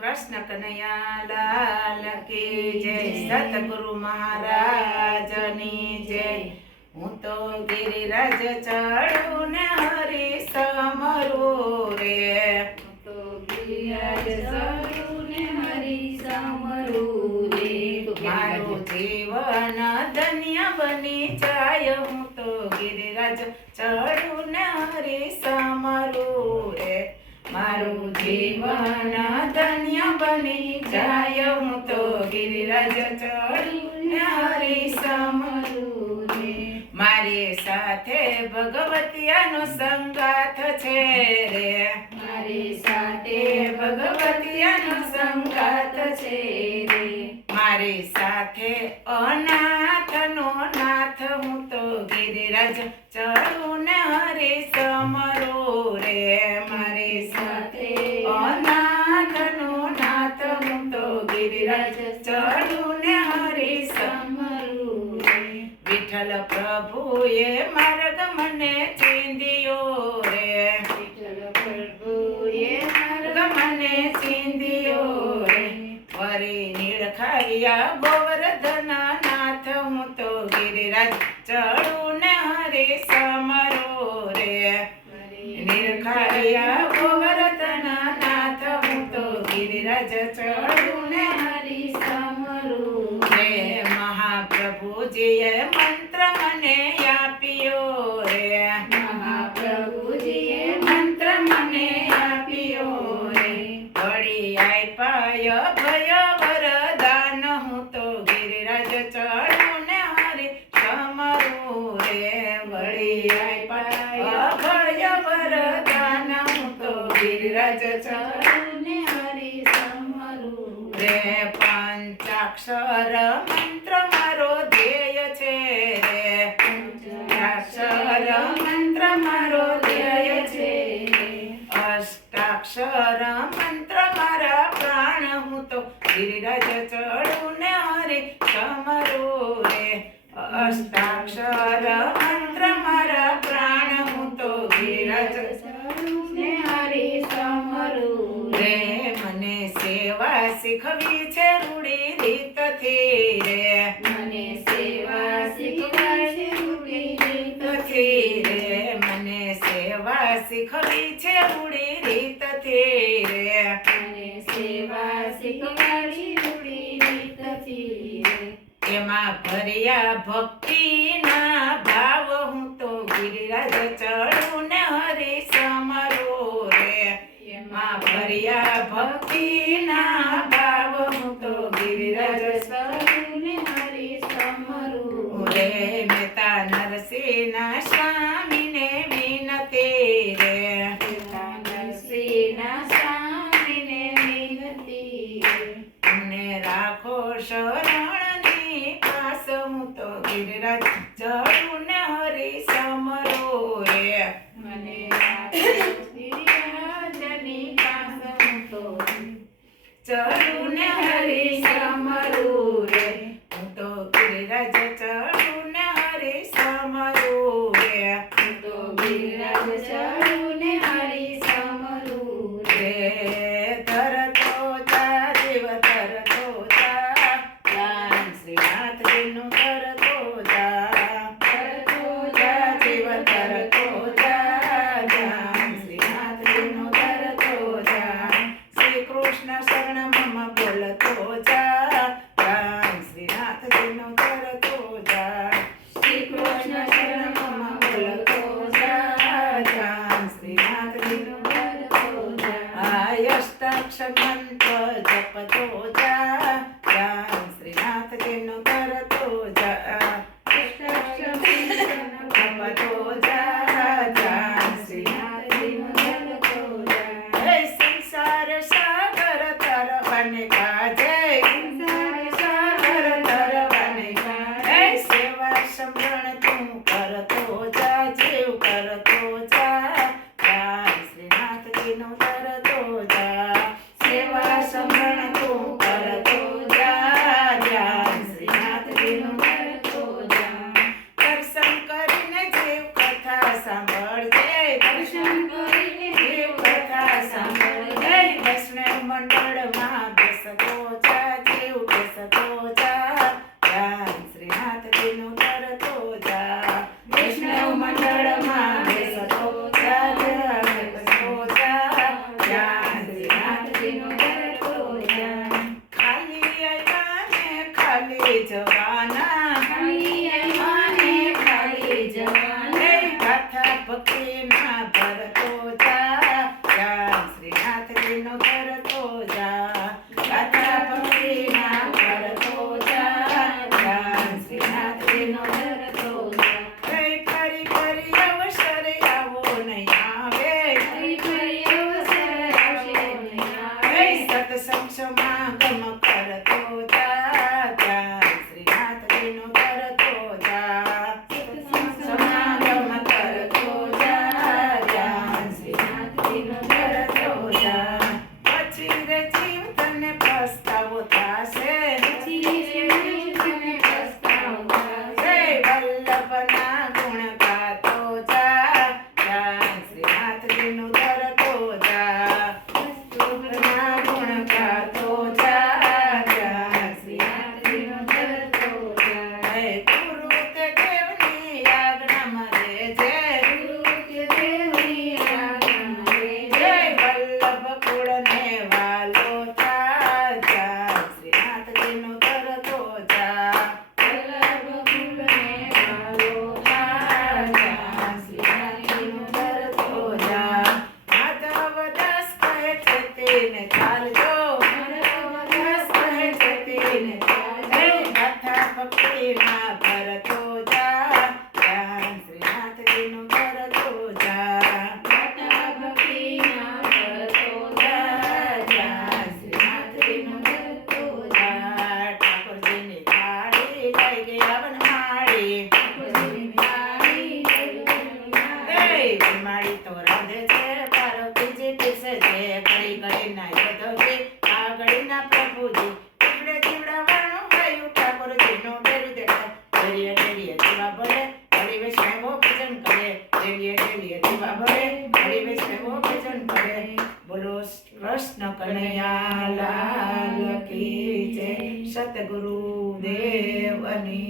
કૃષ્ણ કનૈયા લાલ કી જય, સતગુરુ મહારાજની જય। હું તો ગિરિરાજ ચડું ને હરી સમરું રે, તો ગિરિરાજ ચડું ને હરી સમરું રે। મારું જીવન ધન્ય બની જાય। હું તો ગિરિરાજ ચડું ને હરી સમરું રે, મારું જીવન ધન્ય બની જાય। હું તો ગિરિરાજ ચડું ને હરી સમરું રે, મારી સાથે ભગવતિયાનો સંગાથ છે રે, મારી સાથે ભગવતિયાનો સંગાથ છે રે, મારી સાથે અનાથનો નાથ। હું તો ગિરિરાજ ચડું ને હરી સમરું રે, મારી સાથે અનાથનો નાથ। હું તો ગિરિરાજ ચડું ને હરી સમરું રે, વિઠ્ઠલ પ્રભુએ માર્ગ મને ચીંધ્યો રે, વિઠ્ઠલ પ્રભુએ માર્ગ મને ચીંધ્યો રે, વરી નીળખાયા ગોવર્ધન નાથ। હું તો ગિરિરાજ ચડું ને હરી સમરું રે, નીળખાયા ગોવર્ધન નાથ। હું તો ગિરિરાજ ચડું ને હરી સમરું રે, મહાપ્રભુજીએ મંત્ર મને આપ્યો રે, મહાપ્રભુજીએ મંત્ર મને આપ્યો રે, વળી આપ્યા ભય વરદાન। હું તો ગિરિરાજ ચડું ને હરી સમરું રે, વળી આપ્યા ભય વરદાન। હું તો ગિરિરાજ ચડું ને હરી સમરું રે, પંચાક્ષર મંત્ર મારો ધ્યેય છે રે, પંચાક્ષર મંત્ર મારો ધ્યેય છે રે, અષ્ટાક્ષર મંત્ર મારા પ્રાણ। હું તો ગિરિરાજ ચડું ને હરી સમરું રે, અષ્ટાક્ષર મંત્ર મારા પ્રાણ। હું તો ગિરિરાજ ચડું ને હરી સમરું રે, મને સેવા શીખવી છે રૂડી રીતથી રે, મને સેવા શીખવાય છે રૂડી રીતથી રે, મને સેવા શીખવી છે રૂડી રીતથી રે, મને સેવા શીખવાડી રૂડી રીતથી રે, એમાં ભર્યા ભક્તિના ભાવ। હું તો ગિરિરાજ ચડું ને હરી સમરું રે, એમાં ભર્યા ભક્તિના ભાવ। હું તો ગિરિરાજ ચડું ને હરી સમરું રે, મેતા નરસિંહના સ્વામીને વિનતી રે, નરસિંહના સ્વામીને વિનતી રે, અમને રાખો શરણની પાસ। હું તો ગિરિરાજ ચડું ને હરી સમરું રે, મને ગિરિરાજની પાસ હું તો ચડું ને હરી સમરું રે, હું તો ગિરિરાજ ચડું ને હરી સમરું રે, હું તો ગિરિરાજ ચડું ને હરી સમરું રે, ધરતો જા જીવ ધરતો જા, દાન શ્રીનાથજીનું ધરતો જા, ધરતો જા જીવ ધરતો જા, દાન શ્રીનાથજીનું ધરતો જા, શ્રી કૃષ્ણ શરણ મમ બોલતો જા, દાન શ્રીનાથજીનું ધરતો જા, શ્રી કૃષ્ણ શરણ મમ બોલતો જા, દાન શ્રીનાથજીનું ધરતો જા, અષ્ટાક્ષર મંત્ર જપતો જા, રામ શ્રીનાથજીનું કરતો જા, જપતો જા, રામ શ્રીનાથજીનું કરતો જા, હે સંસાર સાગર તરવાને કાજે, સંસાર સાગર તરવાને કાજે, સેવા સમરણ તું કરતો જા, જીવ કરતો જા, રામ શ્રીનાથજીનું કરતો જા, સેવા સમરણ તું કરતો જા, ધ્યાન શ્રીનાથજીનું કરતો જા, દર્શન કરીને જીવ કથા સાંભળજે, દર્શન કરીને જીવ કથા સાંભળજે, વૈષ્ણવ મંડળમાં મંડળમાં બેસતો જા જીવ બેસતો જા ધ્યાન શ્રીનાથજીનું ધરતો જા વૈષ્ણવ મંડળમાં બેસતો જા ધ્યાન બેસતો જા ધ્યાન શ્રીનાથજીનું ધરતો જા ખાલી આવ્યા ને ખાલી જવાના ખાલી આવ્યા ને ખાલી જવાના ગાથા ભક્તિમાં ભરતો જા ધ્યાન શ્રીનાથજીનો ભરતો જા ગાથા ભક્તિમાં ભરતો જા ધ્યાન શ્રીનાથજીનો ભરતો જા ફરી ફરી અવસર આવો નહીં આવે ફરી ફરી અવસર આવશે નહીં આવે સત્સંગ સમાગમ કરતો જા ધ્યાન શ્રીનાથજીનો ભરતો જા સમાગમ કરતો જા ધ્યાન શ્રીનાથજીનો ભરતો જા પછી રે જીવ તને પસ્તાવો થાશે પછી તને પસ્તાવો થશે. વલ્લભના ગુણ ગાતો જા ધ્યાન શ્રીનાથજીનું ધરતો જા વલ્લભના ગુણ ગાતો જા ધ્યાન શ્રીનાથજીનું ધરતો જા હે ગુરુ તે દેવની આજ્ઞામાં રહેજે ગુરુ કે દેવની આજ્ઞા જય રહેજે. વલ્લભ કુળને વાલો થા ધ્યાન શ્રીનાથજીનું ધરતો જા વલ્લભ કુળને વાલો થા ધ્યાન શ્રીનાથજીનું ધરતો જા માધવ દાસ કહે છે તેને ચાલજો માધવ દાસ કહે છે તેને ચાલજો. ગાથા ભક્તિમાં ભરતો જા ધ્યાન શ્રીનાથજીનું ધરતો જા ગાથા ભક્તિમાં ભરતો જા ધ્યાન શ્રીનાથજીનું ધરતો જા ઠાકોરજીની થાળી લઈ ગયા વનમાળી ઠાકોરજીની થાળી લઈ વનમાળી. વનમાળી તો રાંધે છે પાર્વતીજી પીરસે છે ઘડી ઘડીના યદવજી આ ઘડીના પ્રભુજી ચીવડે ચીવડાવવાનું ગાયું ઠાકોરજીનું બેરું દેખાય ડેલીએ ડેલીએ દીવા ભરે હરિ વૈષ્ણવો ભજન કરે ડેલીએ ડેલીએ દીવા ભરે હરિ વૈષ્ણવો ભજન કરે બોલો કૃષ્ણ કનૈયા લાલ કી જય સતગુરુ દેવની